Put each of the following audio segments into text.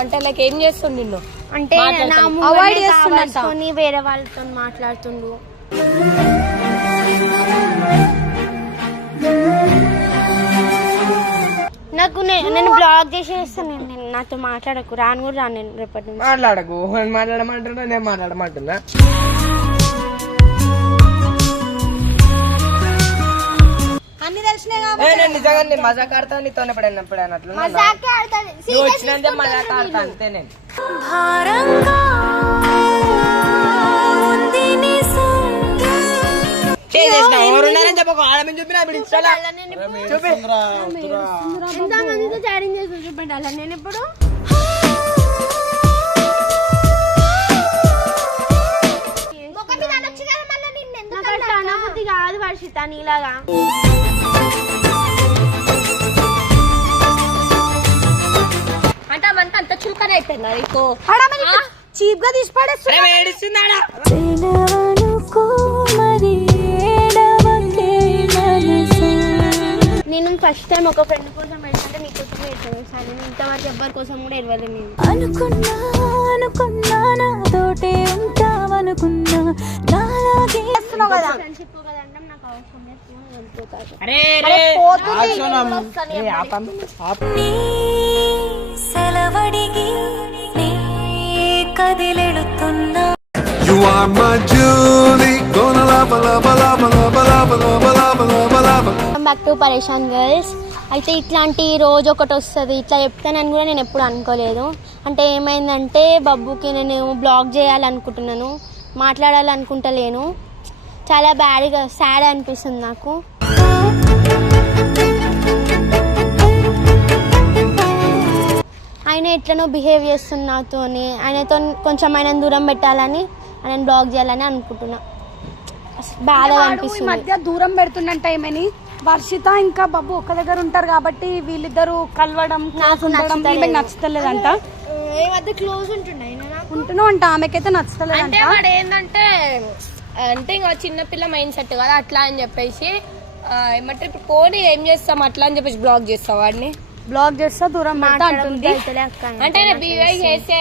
అంటే లైక్ ఏం చేస్తుండు నిన్ను? అంటే మాట్లాడతాను. Avoid చేస్తున్నంత. కావాల్సుకొని వేరే వాళ్ళతో మాట్లాడుతుండు. నాకు నే- నేను బ్లాక్ చేసేస్తాను నేను నేను నాతో మాట్లాడకు. రాను కూడా రాను నేను రేపటి నుంచి. మాట్లాడకు. మాట్లాడమంటున్నా నేను మాట్లాడమంటున్నా. అన్ని తెలిసినాయి కాబట్టి నేను నిజంగా నేను మజాక్ ఆడతాను నీతో ఎప్పుడైనా ఎప్పుడైనా అట్లా ఉన్నా? మజాకే ఆడతాను. నువ్వు వచ్చినంతే మజాక్ ఆడతా అంతే నేను. చేసేసిన ఎవరున్నారని చెప్పకు. ఆడ మీద చూపినా ఇప్పుడు ఇన్స్టాలా చూపి ఎంత మందితో చాటింగ్ చేసి చూపెట్టాలి అలా నేను ఇప్పుడు? నాకు అట్లా అనుభూతి కాదు వర్షిత నీలాగా. అంటే అవంతా అంత చులకన అయిపోయిందా నీకు చీప్గా తీసి నేను ఫస్ట్ టైం ఒక ఫ్రెండ్ కోసం వెళ్తుంటే నీ కోసం వెళ్తాను సార్ నేను ఇంతవరకు ఎవ్వరి కోసం కూడా ఇవ్వలేదు నేను. అనుకున్నా అనుకున్నా నాతోటే ఉంటావనుకున్నా. నాలాగే కదా ఫ్రెండ్షిప్ కదంటే నాకు అవసరం లేదు ఫోన్ వెళ్ళిపోతాను అరే రే. పోతుంది ఏ, ఆపం. ఆపు. నీ సెలవడిగి నీ కదిలెడుతున్నా. You are my Julie, gonna love, love, love, love, love, love, love, love, love. Welcome back to Pareshan girls అయితే ఇట్లాంటి రోజు ఒకటి వస్తుంది. ఇట్లా చెప్తానని కూడా నేను ఎప్పుడు అనుకోలేదు. అంటే ఏమైందంటే బబ్బుకి నేను బ్లాగ్ చేయాలనుకుంటున్నాను. మాట్లాడాలనుకుంటలేను. చాలా బ్యాడ్గా సాడ్ అనిపిస్తుంది నాకు. ఆయన ఎట్లనో బిహేవ్ చేస్తున్న నాతోని ఆయనతో కొంచెం ఆయన దూరం పెట్టాలని ఆయన బ్లాగ్ చేయాలని అనుకుంటున్నా. బాధ అనిపిస్తుంది. మధ్య దూరం పెడుతుండంట ఏమని వర్షిత ఇంకా బాబు ఒక దగ్గర ఉంటారు కాబట్టి వీళ్ళిద్దరు కలవడం మధ్య క్లోజ్ ఉంటుండే ఉంటున్నావు అంట ఆమెకైతే వాడు ఏంటంటే అంటే ఇంకా చిన్నపిల్ల మైండ్ సెట్ కదా అట్లా అని చెప్పేసి ఏమంటే ఇప్పుడు పోనీ ఏం చేస్తాం అట్లా అని చెప్పేసి బ్లాక్ చేస్తాం వాడిని? బ్లాక్ చేస్తా దూరం పెడతా అంటుంది. అంటే బిహేవ్ చేసే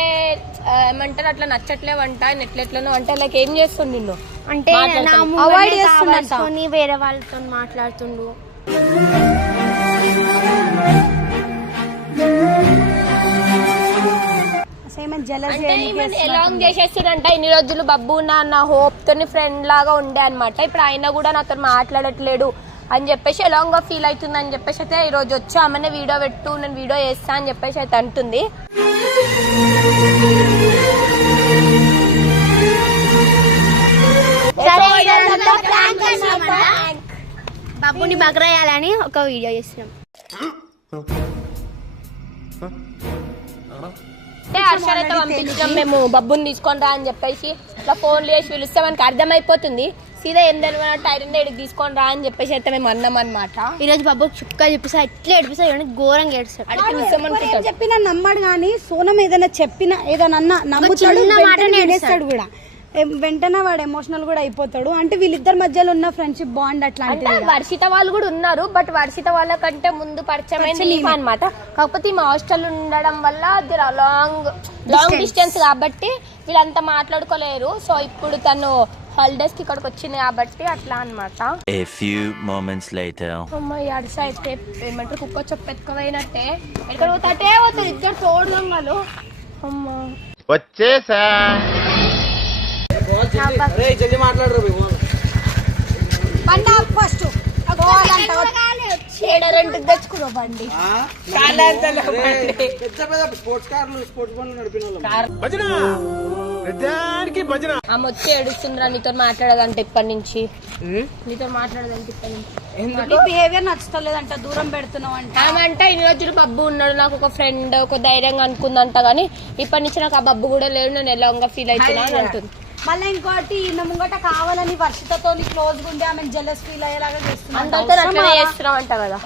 ఏమంటారు అట్లా నచ్చట్లేవంట ఆయన ఎట్లెట్లనో అంటే లైక్ ఏం చేస్తుండు నిన్ను? అంటే చేస్తున్నంత. కావాల్సుకొని వేరే వాళ్ళతో మాట్లాడుతుండు. అంటే ఎలాంగ్ చేసేస్తుండంట ఇన్ని రోజులు బబ్బు నా నా హోప్ తోని ఫ్రెండ్ లాగా ఉండే అనమాట ఇప్పుడు ఆయన కూడా నాతో మాట్లాడట్లేడు. అని చెప్పేసి ఎలాంగ్గా ఫీల్ అవుతుంది అని చెప్పేసి అయితే ఈ రోజు వచ్చి ఆమెనే వీడియో పెట్టు నేను వీడియో చేస్తా అని చెప్పేసి అయితే అంటుంది. బబ్బుని బగ్రయ్యాలని ఒక వీడియో చేస్తున్నాం అంటే హర్షాలు అయితే పంపించినాం మేము బబ్బుని తీసుకొని రా అని చెప్పేసి ఇట్లా ఫోన్లు చేసి పిలిస్తే మనకి అర్థమైపోతుంది. సీదా ఏం తెలియనట్టు ఐరన్ డేడికి తీసుకొని రా అని చెప్పేసి అయితే మేము అన్నాం అనమాట ఈ రోజు బబ్బు చుక్క చెప్పిస్తా ఎట్లా ఏడిపిస్తా ఘోరంగా ఏడుస్తాడు. అడిగి చెప్పినా నమ్మడు కానీ సోనం ఏదైనా చెప్పినా ఏదైనా అన్నా నమ్ముతాడు చిన్న మాట వెంటనే నేడుస్తాడు. వినేస్తాడు కూడా. ఎం- వెంటనే వాడు ఎమోషనల్ కూడా అయిపోతాడు. అంటే వీళ్ళిద్దరి మధ్యలో ఉన్న ఫ్రెండ్షిప్ బాండ్ అంటే అట్లాంటిది వర్షిత వాళ్ళు కూడా ఉన్నారు బట్ వర్షిత వాళ్ళ కంటే ముందు పరిచయం అనమాట కాకపోతే మా హాస్టల్ ఉండడం వల్ల లాంగ్ లాంగ్ డిస్టెన్స్ కాబట్టి వీళ్ళంతా మాట్లాడుకోలేరు. సో ఇప్పుడు తను హాలిడేస్కి ఇక్కడికి వచ్చింది కాబట్టి అట్లా అన్నమాట. A few moments later. అమ్మ ఈ అడిస అయితే ఏమంటారు కుక్క చెప్పు ఎత్తుకుపోయినట్టే. ఎక్కడ పోతాటే ఇక్కడ తోడు దొంగలు. అమ్మ. వచ్చేసా. ఫస్ట్ బండి స్పోర్ట్స్ కార్లు స్పోర్ట్స్ బండ్లు నడిపిన వాళ్ళం. ఆమె వచ్చి ఏడుస్తుందిరా నీతో మాట్లాడదంటే ఇప్పటి నుంచి. నీతో మాట్లాడదంటే ఇప్పటి నుంచి. నీ బిహేవియర్ నచ్చుతలేదంట దూరం పెడుతున్నావు అంట. ఇన్ని రోజులు బబ్బు ఉన్నాడు నాకు ఒక ఫ్రెండ్ ఒక ధైర్యంగా అనుకుందంట కానీ ఇప్పటి నుంచి నాకు ఆ బబ్బు కూడా లేడు నేను ఎలా ఫీల్ అవుతున్నా అని అంటుంది. మళ్ళీ ఇంకోటి ఈమె ముంగట కావాలని వర్షితతో క్లోజ్ ఉండి ఆమె జెలస్ ఫీల్ అయ్యేలాగా అట్లనే చేస్తున్నాం అంట కదా.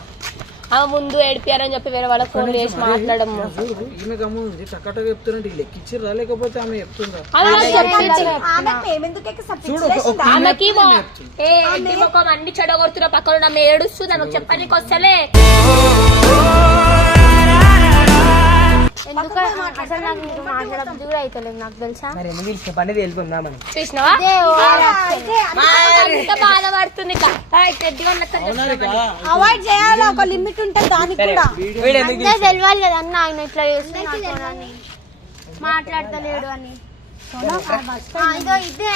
ఆమె ముందు ఏడిపియారని చెప్పి వేరే వాళ్ళకి ఫోన్ చేసి మాట్లాడము. ఈమె గమ్ము ఉంది టక్కట చెప్తున్నట్టు లెక్కిచ్చిర్రా లేకపోతే ఆమె చెప్తుందా? ఆమెకి ఏ ముఖం అన్ని చెడగొడుతున్న పక్కన నాకు చెప్పడానికి వస్తలే ఎందుకు? అసలు నాకు మీరు మాట్లాడబుద్ధి కూడా అవుతలేదు నాకు తెలుసా? మరి ఎందుకు పని చూసినావా. అంత బాధపడుతుంది. అవాయిడ్ చేయాలి? ఒక లిమిట్ ఉంటుంది దానికి కూడా. వీడు ఎందుకు అందరూ తెలియాలి కదా అన్న ఆయన ఇట్లా చేస్తున్నాడు మాట్లాడతలేడు అని. ఆ, ఇదో ఇదే.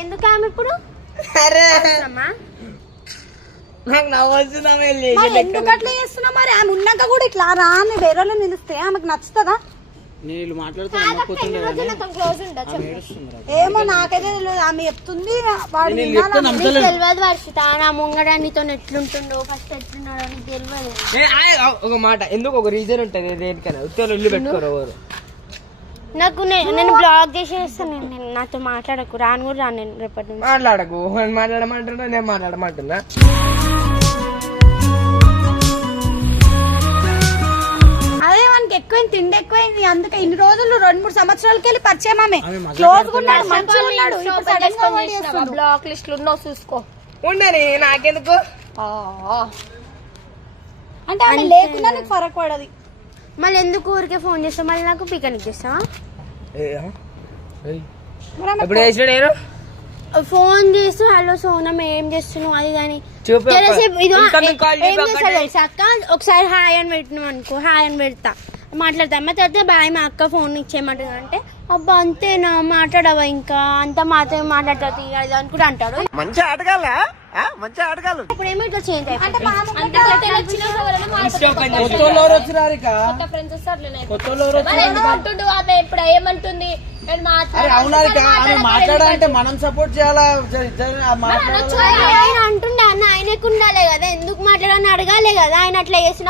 ఎందుకు ఆమె ఇప్పుడు? నాకు నవ్వుతున్నా ఎందుకు అట్లా చేస్తున్నా మరి? ఆమె ఉన్నాక కూడా ఇట్లా రా అని వేరే వాళ్ళు నిలిస్తే ఆమెకు నచ్చుతుందా? ఉందా చెప్పు. ఏమో నాకైతే తెలియదు ఆమె చెప్తుంది వాడు తెలియదు వర్షిత నా ముంగడ నీతో ఎట్లుంటుండో ఫస్ట్ ఎట్లున్నాడో నీకు తెలియదు ఒక మాట. ఎందుకు ఒక రీజన్ ఉంటుంది? దేనికైనా. ఉత్తరం ఇల్లు పెట్టుకోరు ఎవరు? నాకు నేను బ్లాక్ చేసేస్తాను నేను నేను నాతో మాట్లాడకు రాను కూడా రాను నేను రేపటి నుంచి. మాట్లాడకు. మాట్లాడమంటున్నా నేను మాట్లాడమంటున్నా. అందుకే ఇన్ని రోజులు రెండు మూడు సంవత్సరాలకి వెళ్ళి పరిచయం ఆమె. క్లోజ్ ఉన్నాడు మంచిగా ఉన్నాడు. ఇప్పుడు సడన్గా. బ్లాక్ లిస్టులు ఉన్నావు చూసుకో. ఉండని నాకెందుకు? అంటే ఆమె లేకున్నా నీకు ఫరక్ పడదు. మళ్ళీ ఎందుకు ఊరికే ఫోన్ చేస్తావు? మళ్ళీ నాకు పికనిక్ చేస్తావా. మరి ఆమె నేను ఫోన్ చేస్తూ హలో సోనం ఏం చేస్తున్నావు? అది కానీ చూపు ఒక్కటే. తెలుసా అక్క? ఒకసారి హాయ్ అని పెట్టినావు అనుకో హాయ్ అని పెడతా. మాట్లాడతా అమ్మ తర్వాత బాయ్ మా అక్క ఫోన్ ఇచ్చేయమంటుంది అంటే అబ్బా అంతేనా మాట్లాడవా ఇంకా? అంత మాత్రమే మాట్లాడతావు అని కూడా అంటాడు. ఇప్పుడు ఏమో ఇట్లా చేంజ్ అయిపోయింది కొత్త ఫ్రెండ్స్ అట్లనే మరి ఆమె మాట్లాడాలంటే మనం సపోర్ట్ చేయాలా? అంటుండే అన్న ఆయనకు ఉండాలి కదా ఎందుకు మాట్లాడని అడగాలి కదా ఆయన అట్లా చేసిన.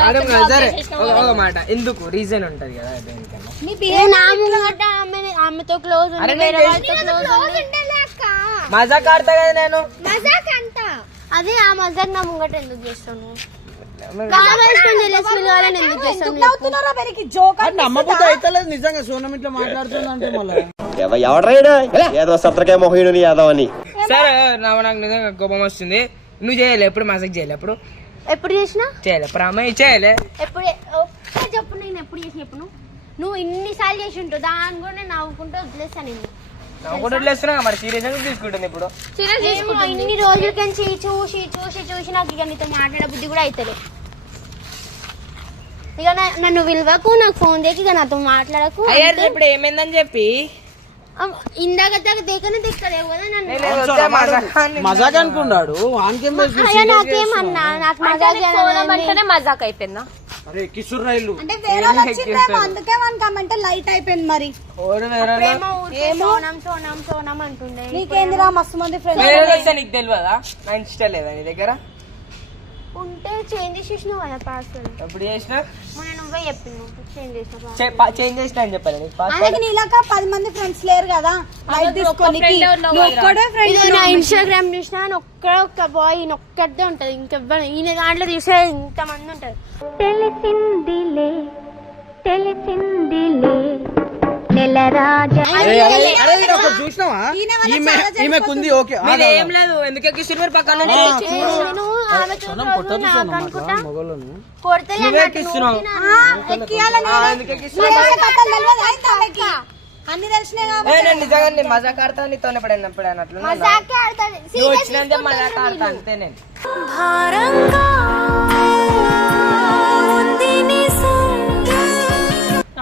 అరే తీసుకొని మాట ఎందుకు? రీజన్ ఉంటది కదా ఆమెతో అరే క్లోజ్ మజాక్ ఆడతా కదా నేను? అదే ఆ మజాక్ నా ముంగట ఎందుకు చేస్తాను నమ్మబుద్ధి అయితలేదు నిజంగా మాట్లాడుతుందంటే మళ్ళీ. ఎవడ్రైనా ఏదో సత్రకే మొహీనుని యాదవ్ అని సరే నాకు నాకు నిజంగా కోపం వస్తుంది. నువ్వు చేయలే ఎప్పుడు మజాక్ చేయలే ఎప్పుడు? ఎప్పుడు చేసినా? చేయలే అమ్మాయి చేయలే. ఎప్పుడు చెప్పు నేను ఎప్పుడు చేసిన చెప్పు నువ్వు నువ్వు ఇన్నిసార్లు చేసి ఉంటావు దాని కూడా నేను నవ్వుకుంటూ వదిలేస్తాను నేను నాకు కూడా వదిలేస్తున్నా మరి సీరియస్గా తీసుకుంటుంది ఇప్పుడు? ఏమో ఇన్ని రోజులకి చూసి చూసి చూసి నాకు ఇక నీతో మాట్లాడే బుద్ధి కూడా అవుతుంది ఇక నన్ను విలువకు నాకు ఫోన్ చేసి ఇక నాతో మాట్లాడకు అయ్యారు ఇప్పుడు ఏమైందని చెప్పి? ఇందాక దాకా దేకనే దిక్కలేవు కదా నన్ను. మజాక్ అనుకున్నాడు. నాకేమన్నా నాకు మజాక్ అయిపోయిందా? అరే కిషోర్ రైలు. అంటే వేరే వాళ్ళు వచ్చిందేమో అందుకే వానికి ఆమెంటే లైట్ అయిపోయింది మరి. ఓరు వేరే వాళ్ళు- ఏమో ఊరికే సోనం సోనం సోనం అంటుండే నీకేందిరా మస్తు మంది ఫ్రెండ్స్ వేరే వాళ్ళు వస్తే నీకు తెలియదా నా ఇన్స్టా లేదా నీ దగ్గర? ఉంటే చేంజ్ చేసేసినావు కదా పాస్వర్డ్ ఎప్పుడు చేసిన మొన్న నువ్వే చెప్పినావు చేంజ్ చేసిన చేంజ్ చేసిన అని చెప్పాలి. పాస్వర్డ్ నీలాక పది మంది ఫ్రెండ్స్ లేరు కదా తీసుకోనికి. ఒక్కడే ఫ్రెండ్ నా ఇన్స్టాగ్రామ్ చూసినా ఒక్క ఒక్క బాయ్ ఈయన ఒక్కదే ఉంటది. ఇంకెవ్వరు ఈయన దాంట్లో చూసే ఇంత మంది ఉంటారు. తెలిసిందిలే తెలిసిందిలే. నెల రాజా చూసినావా? ఈమె ఓకే మీరు ఏం లేదు ఎందుకు ఎక్కిస్తున్నారు మీరు పక్కన అన్ని తెలిసినాయి కాబట్టి. మజాక్ ఆడతా నీతో ఎప్పుడైనా ఎప్పుడు అన్నట్లు మజాకే ఆడతాడు నువ్వు వచ్చినంతే మజాక్ ఆడతా అంతే నేను.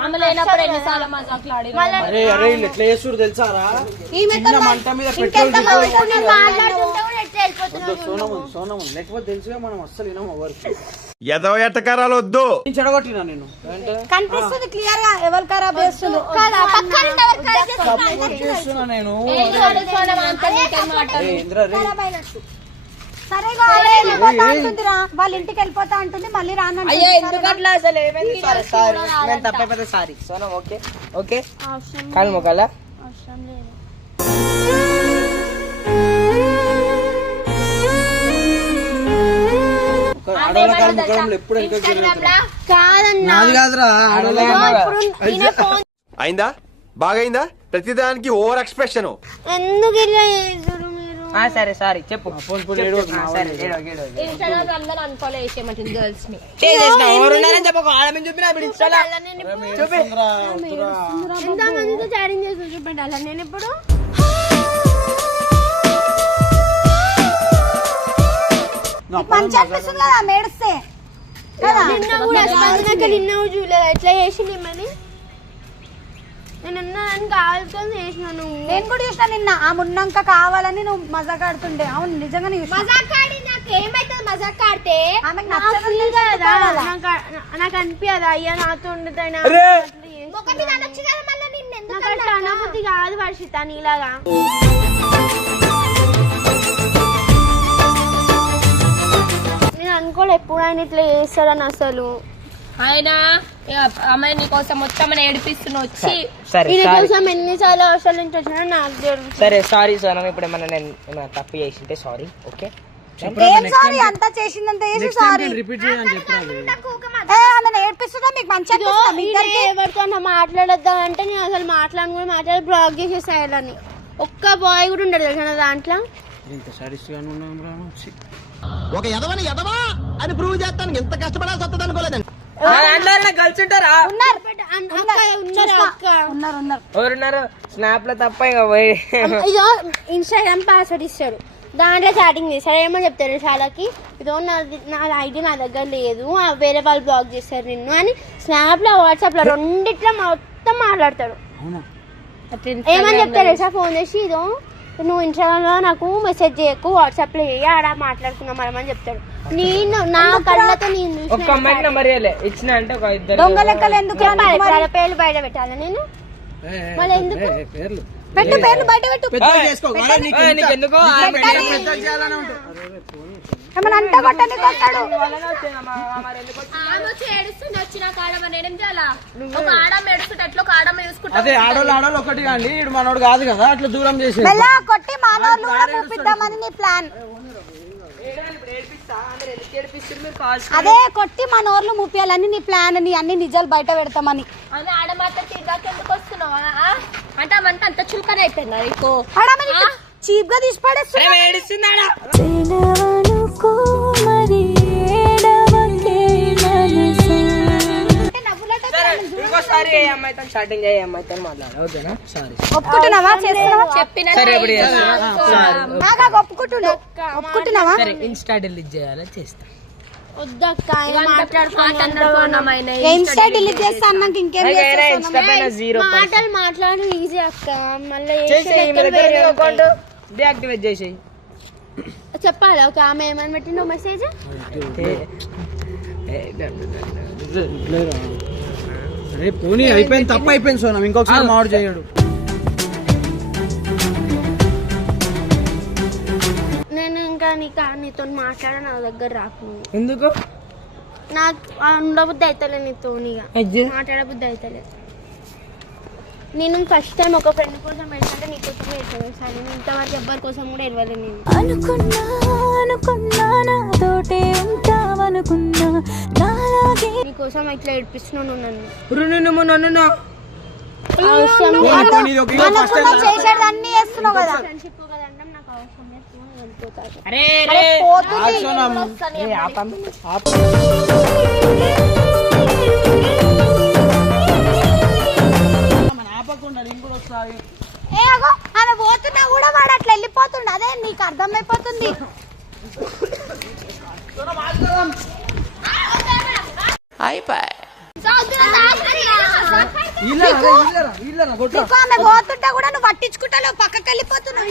ఆమె లేనప్పుడు ఎన్నిసార్లు మజాక్లు ఆడి అరే అరే వీళ్ళు ఎట్లా చేస్తుడు తెలుసారా ఈమెతో చిన్న మంట మీద పెట్రోల్ సోనము లేకపోతే తెలుసుగా మనం అస్సలు వినము ఎవరు ఎదవ ఎట్టకారాలు వద్దు. నేను చెడగొట్టినా నేను అంటే కనిపిస్తుంది క్లియర్గా ఎవరు ఖరాబ్ చేస్తుంది నేను. ఇంద్ర రే. వాళ్ళ ఇంటికి వెళ్ళిపోతా అంటుంది మళ్ళీ అయ్యో అసలు? ఏమైంది? సారీ సారీ నేను తప్పైపోతే సారీ సోనా ఓకే ఓకే. కాలు మొక్కలా? అవసరం లేదు. అయిందా? బాగైందా? ప్రతిదానికి ఓవర్ ఎక్స్ప్రెషన్. ఎందుకు ఇలా సరే సారీ చెప్పు. ఇన్స్టాగ్రామ్ అందరూ గర్ల్స్ని. ఇప్పుడు ఇన్స్టాలో చూపి. ఎంత మందితో చాటింగ్ చేసి చూపెట్టాలి అలా నేను ఇప్పుడు మంచి అనిపిస్తుంది కదా మేడిస్తే. కదా? నిన్న కూడా చూడలేదు ఎట్లా చేసింది మని నేను కావాల్సుకొని చేసిన నువ్వు. నేను కూడా చూసిన నిన్న. ఆ మున్నాక కావాలని నువ్వు మజాక్ ఆడుతుండే. అవును నిజంగానే చూసిన. మజాక్ ఆడి నాకు ఏమైతుంది మజాక్ ఆడితే? ఆమెకు నచ్చదు కదా. నాకు అనిపించదు అయ్యా నాతో ఉండుతాయినా నాకు అనుభూతి కాదు వర్షిత నీలాగా. నేను అనుకోలే ఎప్పుడు ఆయన ఇట్లా చేస్తాడని అసలు. ఆయన ఇక అమ్మాయి నీ కోసం మొత్తం అని ఏడిపిస్తున్న వచ్చి. సరే కోసం ఎన్నిసార్లు హాస్టల్ నుంచి వచ్చినా నాకు తెలుసు సరే సారీ సోనం ఇప్పుడు ఏమన్నా నేను ఏమైనా తప్పు చేసింటే సారీ ఓకే? ఏం సారీ? అంతా చేసిందంత చేసి సారీ? రిపీట్ చేయని చెప్పరా ఏ, ఆమెను ఏడిపిస్తుందా? మీకు మంచి ఇదిగో, అనిపిస్తుందా మీ ఈయన ఇద్దరికి? ఎవరితో మాట్లాడొద్దా అంటే నేను అసలు మాట్లాడను కూడా మాట్లాడి బ్లాక్ చేసేసాయని ఒక్క బాయ్ కూడా ఉండడు తెలుసా నా దాంట్లో? ఇంత ఉన్నాం. ఒక ఎదవని ఎదవా అని ప్రూవ్ చేస్తాను ఎంత కష్టపడాల్సి వస్తుంది అనుకోలేదండి ఎవరున్నారు? స్నాప్లో తప్ప ఇదో ఇన్స్టాగ్రామ్ పాస్వర్డ్ ఇస్తాడు దాంట్లో చాటింగ్ చేస్తాడు ఏమని చెప్తాడు చాలాకి ఇదో నాది నా ఐడి నా దగ్గర లేదు. వేరే వాళ్ళు బ్లాక్ చేస్తారు నిన్ను అని స్నాప్లో వాట్సాప్లో రెండిట్లో మొత్తం మాట్లాడతాడు అవునా? ఏమని చెప్తాడు సార్ ఫోన్ చేసి ఇదో నువ్వు ఇన్స్టాగ్రామ్లో నాకు మెసేజ్ చేయకు వాట్సాప్లో చేయి ఆడ మాట్లాడుకుందాం మనం అని చెప్తాడు. నేను నా కళ్ళతో నేను ఒక్క అమ్మాయికి నెంబర్ ఇవ్వలే ఇచ్చిన అంటే ఒక ఇద్దరు దొంగ లెక్కలు ఎందుకు రా నీకు మరి? వాళ్ళ పేర్లు బయట పెట్టాలి నేను. మళ్ళీ ఎందుకు? పేర్లు. పెట్టు పేర్లు బయట పెట్టు. చేసుకో నీకు ఏయ్, పెద్దగా చేయాలని ఉంటుంది. ఏమన్నా అంట అదే ఆడోళ్ళు ఆడోళ్ళు ఒకటి కానీ ఇడు మనోడు కాదు కదా అట్లా దూరం చేసి మెల్ల కొట్టి మానవులు కూడా చూపిద్దామని నీ ప్లాన్ అదే కొట్టి మన ఊర్లు ముప్పియాలని నీ ప్లాన్ నీ అన్ని నిజాలు బయట పెడతామని. అని ఆడమాత తీరాక ఎందుకు వస్తున్నావా ఆ? అంటే అంత చులకన అయిపోయిందా నీకు? చీప్గా తీసి పడేస్తున్నా ఇంకోసారి ఏ అమ్మాయితో స్టార్టింగ్ ఏ అమ్మాయితో మాట్లాడు ఓకేనా సారీ ఒప్పుకుంటున్నావా చేస్తున్నావా చెప్పిన సరే ఇప్పుడు చేస్తా. బాగా ఒప్పుకుంటున్నావు ఒప్పుకుంటున్నావా సరే ఇన్స్టా డిలీట్ చేయాలా చేస్తా వద్దక్క ఆయన మాట్లాడుకున్నాం ఇన్స్టా డిలీట్ చేస్తా అన్నాక ఇంకేం ఇన్స్టా చేస్తావు పైన జీరో మాటలు మాట్లాడి ఈజీ అక్క మళ్ళీ డియాక్టివేట్ చేసేయి చెప్పాలి ఒక ఆమె ఏమని పెట్టిందో మెసేజ్ అరే పోనీ అయిపోయింది తప్పు అయిపోయింది సోనం. ఇంకొకసారి మావాడు చేయడు. నేను ఇంకా నీకు నీతో మాట్లాడ నా దగ్గర రాకు. ఎందుకు? నాకు ఉండబుద్ధి అవుతలే నీతో మాట్లాడబుద్ధి అవుతలేదు నేను ఫస్ట్ టైం ఒక ఫ్రెండ్ కోసం వెళ్తుంటే నీ కోసం వెళ్తాను సరే. నేను ఇంతవరకు ఎవ్వరి కోసం కూడా ఇవ్వలేదు నేను. అనుకున్నా అనుకున్నా నాతోటే ఉంటావనుకున్నా. నాలాగే నీ కోసం ఇట్లా ఏడిపిస్తున్నాను నన్ను. నన్ను అవసరం చేస్తున్నావు కదా. ఫ్రెండ్షిప్ నాకు అవసరం లేదు. వెళ్ళిపోతాను అరే పోతుంది సోనం ఏ ఆపం. ఆపకుండా నేను కూడా వస్తాయి ఏ అగో ఆమె పోతున్నా కూడా వాడు అట్లా వెళ్ళిపోతుండు. అదే నీకు అర్థమైపోతుంది. నీకు ఆమె పోతుంటే కూడా నువ్వు పట్టించుకుంటావు పక్కకి వెళ్ళిపోతున్నావు.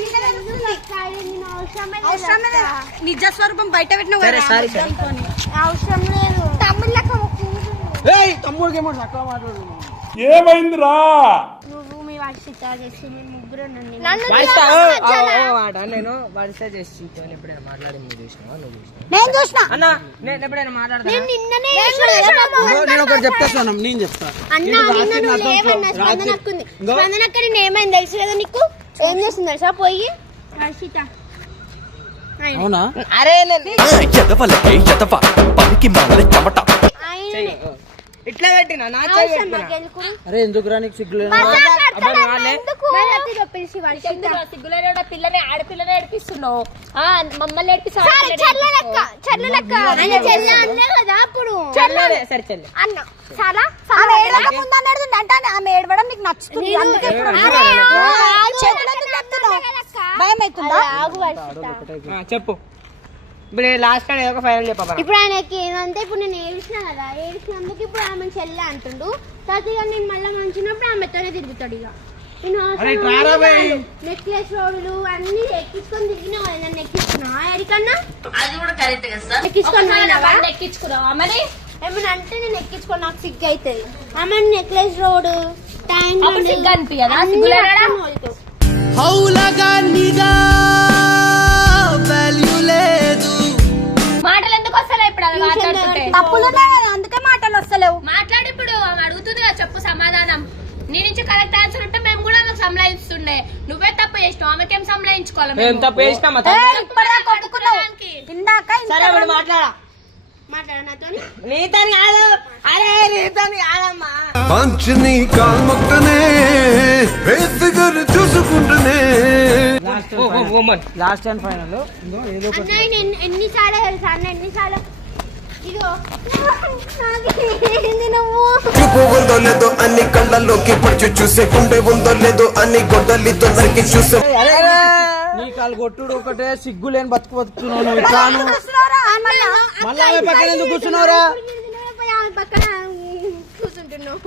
నిజ స్వరూపం బయట పెట్టిన సరే సారీ సారీ. అవసరం లేదు. తమ్ముళ్ళకి తమ్ముడికి ఏమో చక్కగా నువ్వు మీ వర్షిత చేసి మీ ముగ్గురు నేను చేసి ఎప్పుడైనా మాట్లాడింది చూసినావా? నువ్వు చూసినావా? నేను చూసిన. అన్న నేను ఎప్పుడైనా నిన్ననే నేను ఒకటి చెప్తా సోనం నేను చెప్తా. అన్న నిన్న నువ్వు లేవన్నా స్పందన అక్కుంది స్పందన అక్క నేను ఏమైంది తెలుసు కదా నీకు? ఏం చేస్తుంది తెలుసా? పోయి. హర్షిత. అవునా? అరే నేను ఎదవలకే ఎదవ. పనికి మాల చెమట. ఇట్లా పెట్టినా? నా చేయి పెట్టినా. అరే నీకు సిగ్గులేదు ఎందుకు? సిగ్గులేని పిల్లని ఆడపిల్లని ఏడిపిస్తున్నావు? ఆ, మమ్మల్ని ఏడిపిస్తా సరే చెల్లె అన్న చాలా ఆమె అంటే ఆమె ఏడవడం నీకు నచ్చుతుంది. అందుకే ఇప్పుడు? భయం అవుతుందా చెప్పు. ఇప్పుడు లాస్ట్ టైం ఏదో ఒక ఫైనల్ చెప్పా ఇప్పుడు ఆయనకి ఏంటంటే ఇప్పుడు నేను ఏడిచిన కదా ఏడిచినందుకు ఇప్పుడు ఆమె చెల్లె అంటుండు. తర్వాత ఇక నేను మళ్ళీ మంచినప్పుడు ఆమెతోనే తిరుగుతాడు ఇక. నెక్లెస్ రోడ్లు అన్ని ఎక్కించుకొని తిరిగినా నన్ను ఎక్కించుకున్నా ఎడికన్నా అది కూడా కరెక్ట్ కదా ఎక్కించుకొని ఎక్కించుకున్నావా? మరి? ఏమన్నా అంటే నేను ఎక్కించుకొని నాకు సిగ్గు అవుతుంది ఆమె నెక్లెస్ రోడ్? హౌలగా నిగా తప్పులున్నాయి కదా అందుకే మాటలు వస్తలేవు మాట్లాడి ఇప్పుడు ఆమె అడుగుతుంది కదా చెప్పు సమాధానం నీ నుంచి కరెక్ట్ ఆన్సర్ ఉంటే మేము కూడా ఆమెకు నువ్వే తప్పు చేసినావు ఆమెకేం సంలాయించుకోవాలి మేము? ఏ, ఇప్పటిదాకా ఒప్పుకున్నావు ఇందాక ఇంత సరే ఇప్పుడు మాట్లాడా మాట్లాడ నాతో నీతని కాదు అరే నీతని కాదమ్మా పంచని కాల్మొక్కనే ఫిగర్ చూసుకుంటూనే లాస్ట్ అండ్ ఫైనల్ ఏదో ఒకటి అన్న ఆయన ఎన్ని- ఎన్నిసార్లు తెలుసా అన్న ఎన్నిసార్లు ఇదిగో నాకేంది నువ్వు చూపు ఉందో లేదో అన్ని కళ్ళల్లోకి పడుచు చూసే గుండె ఉందో లేదో అన్ని గొడ్డలితో నరికి చూసే నీ కాలు కొట్టుడు ఒకటే సిగ్గు లేని బతుకు బతుకుతున్నావు నువ్వు ఇట్లాను కూర్చున్నావురా? మళ్ళా మళ్ళీ ఆమె పక్కన ఎందుకు కూర్చున్నావురా పక్కన కూర్చుంటున్నావు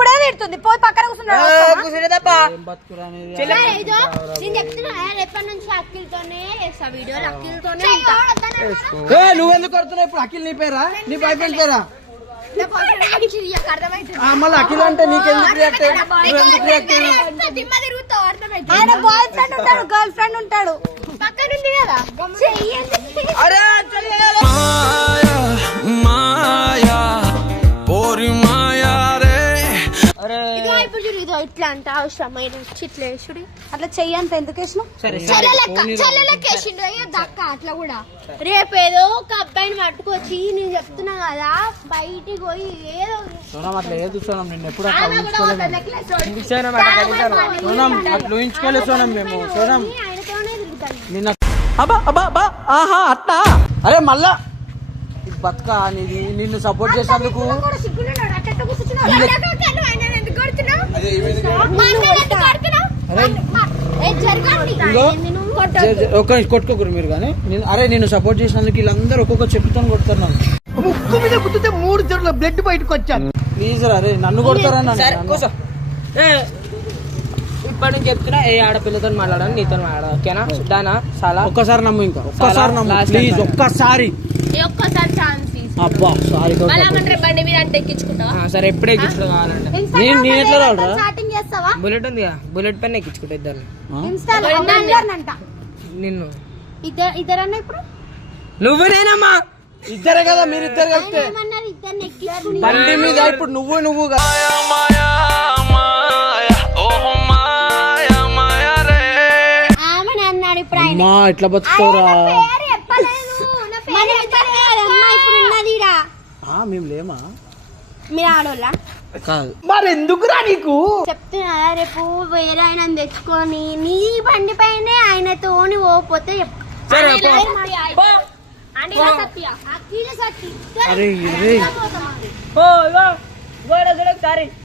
ఇప్పుడే తిడుతుంది. పోయి పక్కన కూర్చున్నాడు కూర్చునే తప్ప. ఏం బతుకురా అనేది సరే, ఇదో నేను చెప్తున్నా రేపటి నుంచి అఖిల్తోనే చేస్తా వీడియోలు అఖిల్తోనే ఉంటా. ఏ నువ్వెందుకు కొడుతున్నావు ఇప్పుడు? అఖిల్ నీ పేరా? నీ బాయ్ ఫ్రెండ్ పేరా? నా boyfriend గురించి నీకు అర్థమవుతుంది. ఆ, మళ్ళీ అఖిల్ అంటే నీకెందుకు రియాక్ట్ నువ్వెందుకు రియాక్ట్ ఎంత దిమ్మ తిరుగుతావు? అర్థమవుతుంది. ఆయన బాయ్ ఫ్రెండ్ ఉంటాడు గర్ల్ ఫ్రెండ్ ఉంటాడు పక్కన ఉంది కదా. అరే. మాయా పోరి మాయా. ఇదో ఇట్లా అంట అవసరమైన చిట్లు వేసుడు అట్లా ఎందుకు వేసినావు? చెల్లెలెక్క వేసిండు అయ్యో దక్క అట్లా కూడా. రేపు ఏదో ఒక అబ్బాయిని పట్టుకొచ్చి నేను చెప్తున్నా కదా బయటికి పోయి ఏదో సోనం అట్లా ఏది సోనం? నిన్ను ఎప్పుడు అట్లా ఆమె కూడా ఊహించుకోలేము ఒక necklace రోడ్డు. కూర్చోను మాట కలుగుతాను సోనం అట్లా ఊహించుకోలేదు సోనం మేము సోనం. ఆయనతోనే తిరుగుతాను. నిన్న అబ్బా అబ్బా అబ్బా ఆహా అట్టా? అరే మళ్ళా? బతుక నీది నిన్ను సపోర్ట్ చేసేందుకు ఒక్క కొట్టుకోకరు మీరు కానీ. నేను- అరే నేను సపోర్ట్ చేసినందుకు వీళ్ళందరూ ఒక్కొక్క చెప్పుతో కొడుతున్నాను ముక్కు మీద గుద్దితే మూడు చెట్ల బ్లడ్ బయటకు వచ్చాను ప్లీజ్ అరే నన్ను కొడతారా సరే కూర్చో. ఏ, ఇప్పటి నుంచి చెప్తున్నా ఏ ఆడపిల్లతో మాట్లాడాను నీతో మాట్లాడాలి ఓకేనా? దానా? చాలా ఒక్కసారి నమ్ము ఇంకా. ఒక్కసారి నమ్ము. ప్లీజ్. ఒక్కసారి. ఒక్కసారి ఛాన్స్ అబ్బా సారీ బండి మీద అంటే ఎక్కించుకుంటావా? ఆ, సరే ఎప్పుడే ఎక్కించుకో కావాలంటే. నేను నేను ఎట్లా రావురా చాటింగ్ చేస్తావా? బుల్లెట్ ఉంది బుల్లెట్ పైన ఎక్కించుకుంటా ఇద్దరు నిన్ను. ఇద్దరు ఇద్దరన్నా ఇప్పుడు? నువ్వునేనమ్మా! ఇద్దరే కదా మీరు ఇద్దరు ఎక్కించుకుని బండి మీద ఇప్పుడు నువ్వు నువ్వు గా- మాయా మాయా ఓ మాయా మాయా రే ఆమె అన్నాడు ఇప్పుడు ఆయన అమ్మా ఎట్లా బతుకోరా పేరు చెప్పలేదు నా పేరు చెప్పలేదు అమ్మా ఇప్పుడు ఉన్నది ఈడ. ఆ, మేము లేమా? మీరు ఆడోళ్ళ? కాదు. మరి ఎందుకురా నీకు? చెప్తున్నా రేపు వేరే ఆయన తెచ్చుకొని? నీ బండి పైనే ఆయనతోని పోతే చెప్పు సరే పో. అఖిల సత్తి అరే ఇగో. గోడ గోడ